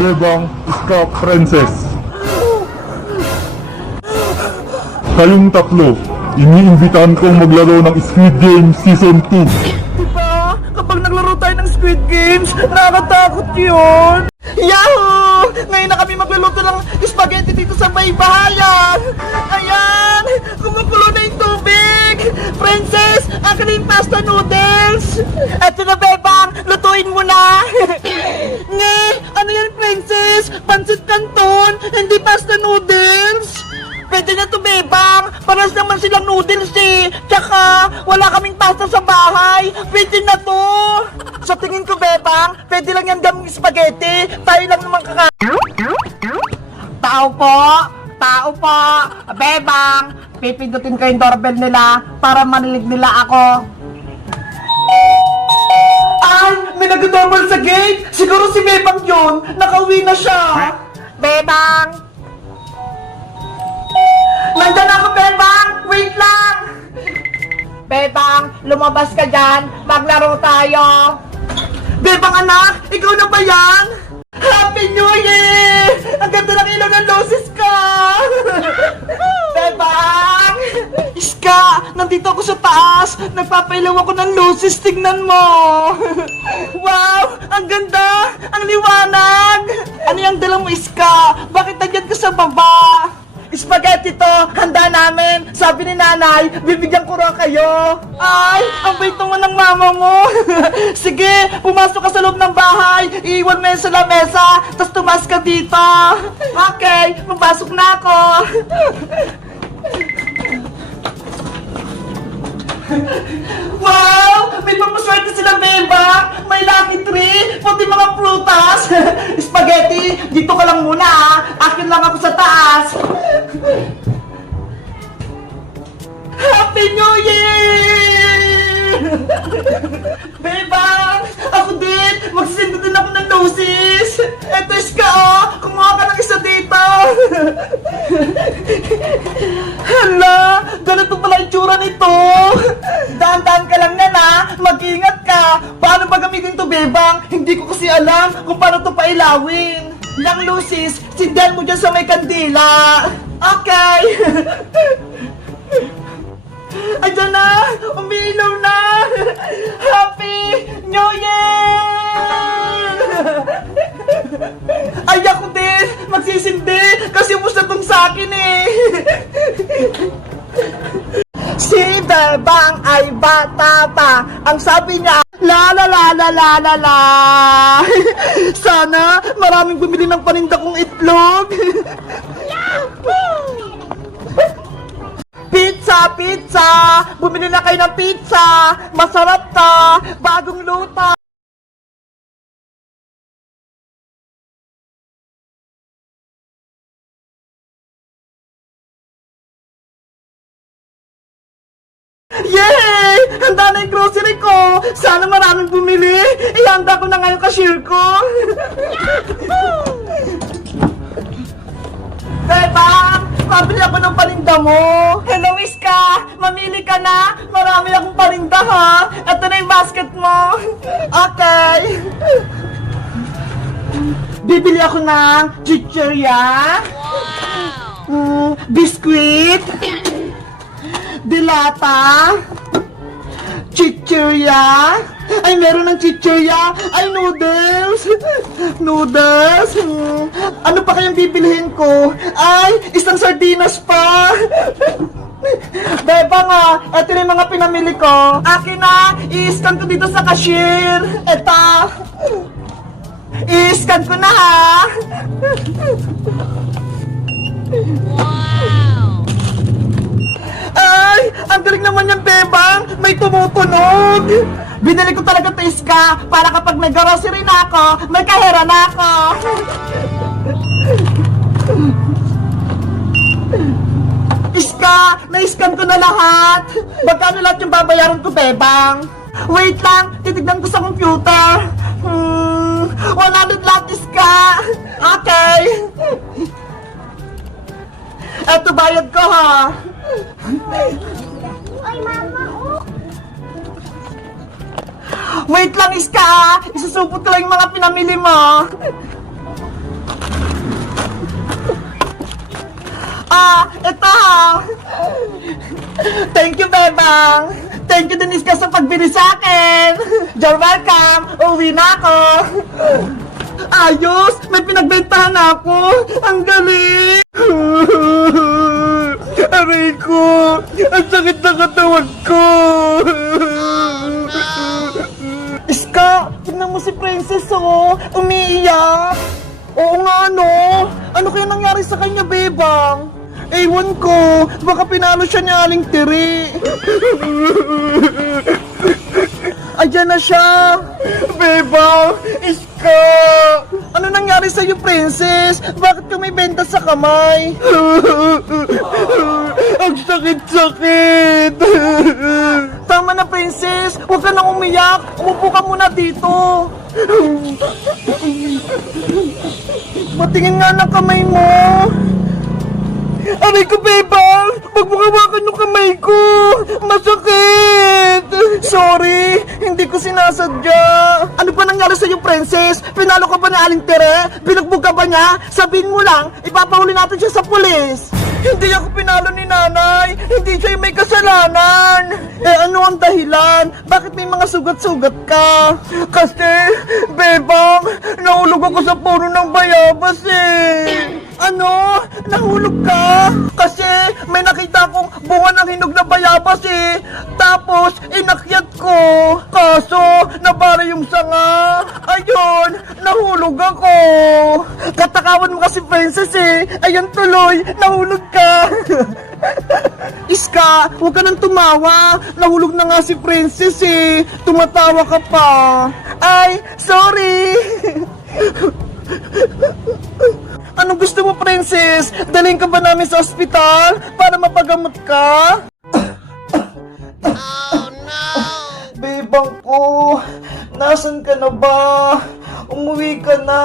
Bebang, Iska, Princess. Kayong tatlo, iniimbitahan kong maglaro ng Squid Game Season 2. Diba? Kapag naglaro tayo ng Squid Games, nakakatakot yun! Yahoo! Ngayon na kami magluluto ng spaghetti dito sa may bahayan! Ayan! Kumukulo na yung tubig! Princess, akin na yung pasta noodles! Eto na, Bebang! Lutuin mo na! Nge! Ano yan, Princess? Pancit Canton! Hindi pasta noodles! Pwede na to, Bebang! Paras naman silang noodles eh! Tsaka, wala kaming pasta sa bahay! Pwede na to! Sa tingin ko, Bebang, pwede lang yan gaming spaghetti! Tayo lang naman Tao po! Tao po! Bebang! Pipindutin ko yung doorbell nila para manilig nila ako! Ay! May nag-doorbell sa gate! Siguro si Bebang yun! Nakauwi na siya! Bebang! Nandiyan ako, Bebang! Wait lang! Bebang, lumabas ka dyan. Maglaro tayo. Bebang anak, ikaw na ba yan? Happy New Year! Ang ganda ng ilaw ng loses ka! Bebang! Iska, nandito ako sa taas. Nagpapailaw ako ng loses. Tignan mo. Wow! Ang ganda! Ang liwanag! Ano yung dala mo, Iska? Bakit nandiyan ka sa baba? Spaghetti to, handa namin. Sabi ni nanay, bibigyan ko raw kayo. Ay, ang bait naman ng mama mo. Sige, pumasok ka sa loob ng bahay. Iiwan mo yan sa lamesa, tapos tumas ka dito. Okay, pumasok na ako. Wow! May pamaswerte sila, Beba! May lucky tree! Pati mga prutas! Spaghetti, dito ka lang muna ha! Akin lang ako sa taas! Happy New Year! Beba! Ako din! Magsisendo din ako ng loses! Eto, Iska oh! Kumuha ka ng isa dito! Hala! Ganito pala yung tsura nito! Dahan-dahan ka lang yan ha! Mag-ingat ka! Paano ba gamitin to, Bebang? Hindi ko kasi alam kung paano to pailawin! Yang lusis, sindihan mo dyan sa may kandila! Okay! Ayan na! Umiilaw na! Happy New Year! Ay, ako din! Magsisindi! Kasi ubos na tong sa akin eh! Si Bebang ay bata pa! Ang sabi niya, la la la la la la la! Sana maraming bumili ng paninda kong itlog! Pizza! Pizza! Bumili na kayo ng pizza! Masarap to! Bagong luto! Yay! Handa na yung grocery ko! Sana maraming bumili! Ihanda ko na nga yung cashier ko! Bebang! Pabili ako ng paninda mo! Hello, Iska! Mamili ka na! Marami akong paninda, ha! Ito na yung basket mo! Okay! Bibili ako ng chichirya! Biskuit! Dilata! Chichirya! Ay, meron ng chichirya! Ay, noodles! Noodles! Ano pa kayang bibilihin ko? Ay, isang sardinas pa! Beba nga, eto na yung mga pinamili ko. Akin na, i-scan ko dito sa cashier. Eto. I-scan ko na ha. Wow! Ay, ang galing naman yung Bebang. May tumutunog. Binili ko talaga to, Iska, para kapag nag-grocery na ako, may kahera na ako. Iska, na-scan ko na lahat. Magkano lahat yung babayaran ko, Bebang? Wait lang, titignan ko sa computer. 100 lahat, Iska. Okay. Eto, bayad ko, ha. Ay, mama, oh! Wait lang, Iska! Isusupot ko lang yung mga pinamili mo! Ito. Thank you, Bebang. Thank you din, Iska, sa pagbili sa akin. You're welcome. Uwi na ako. Ayos! May pinagbentahan ako! Ang galing! Aray ko! Ang sakit na katawan ko! Iska! Tignan mo si Princess, oh! Umiiyak! Oo nga, no? Ano kaya nangyari sa kanya, Bebang? Ewan ko! Baka pinalo siya ni Aling Tiri! Ayan na siya! Bebang! Iska! Ano nangyari sa'yo, Princess? Bakit ka may benta sa kamay? Ang sakit-sakit! Tama na, Princess! Huwag ka nang umiyak! Umupo ka muna dito! Matingin nga ng kamay mo! Aray ko, Bebang! Huwag mo hawakan yung kamay ko! Masakit! Sorry! Hindi ko sinasadya! Ano ba nangyari sa'yo, Princess? Pinalo ka ba ni Aling Tere? Binugbog ka ba niya? Sabihin mo lang, ipapahuli natin siya sa pulis! Hindi ako pinalo ni Nanay! Hindi siya yung may kasalanan! Eh ano ang dahilan? Bakit may mga sugat-sugat ka? Kasi, Bebang, nahulog ako sa puno ng bayabas eh! Ano? Nahulog ka? Kasi may nakita akong bunga ng hinog na bayabas eh. Tapos, inakyat ko. Kaso, nabara yung sanga. Ayun, nahulog ako. Katakawan mo kasi, Princess eh. Ayun tuloy, nahulog ka. Iska, huwag ka nang tumawa. Nahulog na nga si Princess eh. Tumatawa ka pa. Ay, sorry. Anong gusto mo, Princess? Dalhin ka ba namin sa ospital para mapagamot ka? Oh, no! Bebang ko, nasan ka na ba? Umuwi ka na.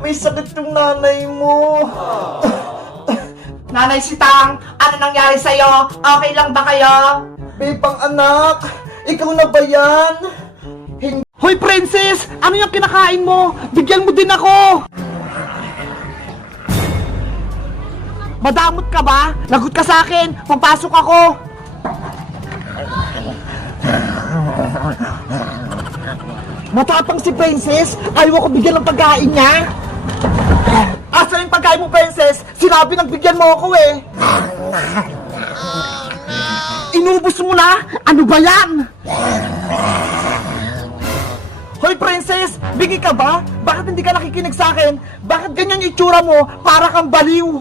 May sakit yung nanay mo. Nanay Sitang, ano nangyari sa'yo? Okay lang ba kayo? Bebang anak, ikaw na ba yan? Hoy, Princess! Ano yung kinakain mo? Bigyan mo din ako! Madamot ka ba? Lagot ka sa akin! Papasok ako! Matapang si Princess! Ayaw ako bigyan ng pagkain niya! Asa yung pagkain mo, Princess? Sinabi nang bigyan mo ako eh! Inubos mo na? Ano ba yan? Hoy, Princess! Bingi ka ba? Bakit hindi ka nakikinig sa akin? Bakit ganyan yung itsura mo? Para kang baliw!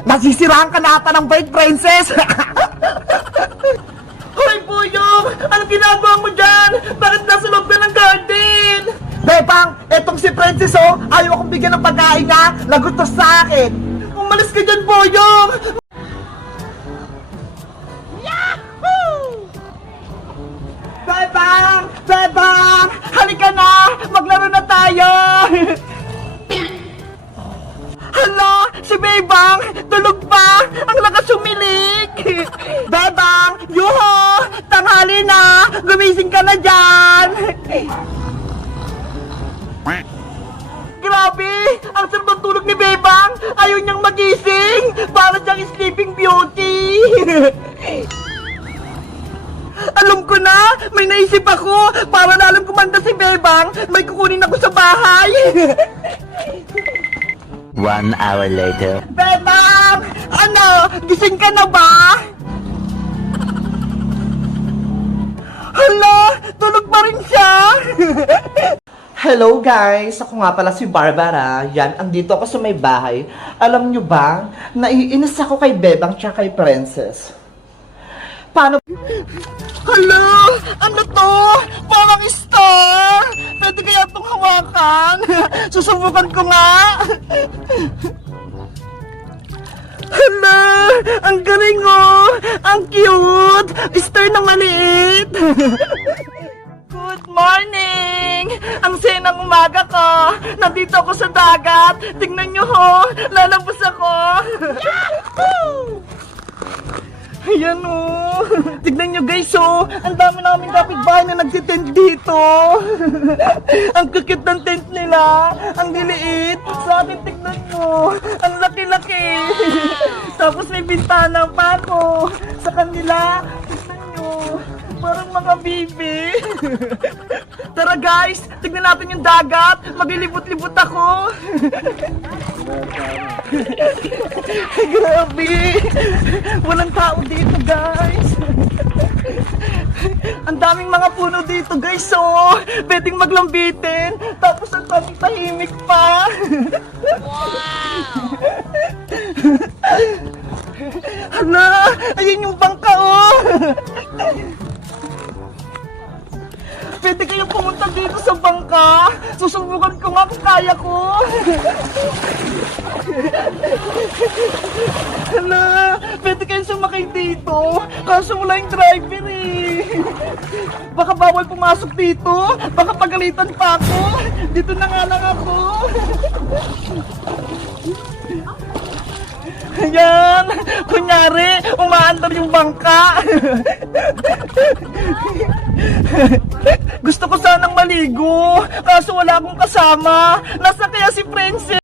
Nasisiraan ka na ata ng bait, Princess! Hoy, Buyong! Anong ginagawa mo dyan? Bakit nasa loob ka ng garden? Bebang, etong si Princess, oh! Ayaw akong bigyan ng pagkain niya! Lagot to sa akin! Umalis ka dyan, Buyong! Yahoo! Bebang! Bebang! Halika na! Maglaro na tayo! Hala! Si Bebang! Tulog pa! Ang lakas sumilik! Bebang! Yuho! Tanghali na! Gumising ka na dyan! Grabe! Ang sarap ng tulog ni Bebang! Ayaw niyang magising! Para siyang sleeping beauty! Alam ko na! May naisip ako! Para lalang kumanda si Bebang, may kukunin ako sa bahay! 1 hour later. Bebang! Ano? Gising ka na ba? Hala! Tulog pa rin siya! Hello guys! Ako nga pala si Barbara. Yan, andito ako sa may bahay. Alam nyo ba, naiinis ako kay Bebang tsaka kay Princess. Paano? Hala! Ano to? Parang star! Pwede kaya itong hawakan? Susubukan ko nga! Hala! Ang galing oh! Ang cute! Star na maliit! Good morning! Ang senang umaga ko! Nandito ako sa dagat! Tingnan nyo ho! Lalabas ako! Yahoo! Ayan o! Tignan nyo guys o! Ang dami namin kapitbahay na nagtitent dito! Ang kukit ng tent nila! kanila, ang liliit. Sa akin, tignan mo, ang laki-laki. Tapos may bintana pa ako. Sa kanila, tignan nyo, parang mga bibi. Tara guys, tignan natin yung dagat. Maglilibot-libot ako. Grabe. Walang tao dito guys. Ang daming mga puno dito guys, oh. Pwedeng maglambitin. Tapos ang daming tahimik pa. Hala, ayun yung bangka, oh. Pwede kayong pumunta dito sa bangka. Susubukan ko nga kung kaya ko. Hala, pwede kayong sumakay dito. Kaso wala yung driver eh. Baka bawal pumasok dito. Baka pagalitan pa ako. Dito na nga lang ako. Ayan, kunyari, umaandar yung bangka. Gusto ko sanang maligo, kaso wala akong kasama. Nasa kaya si Princess?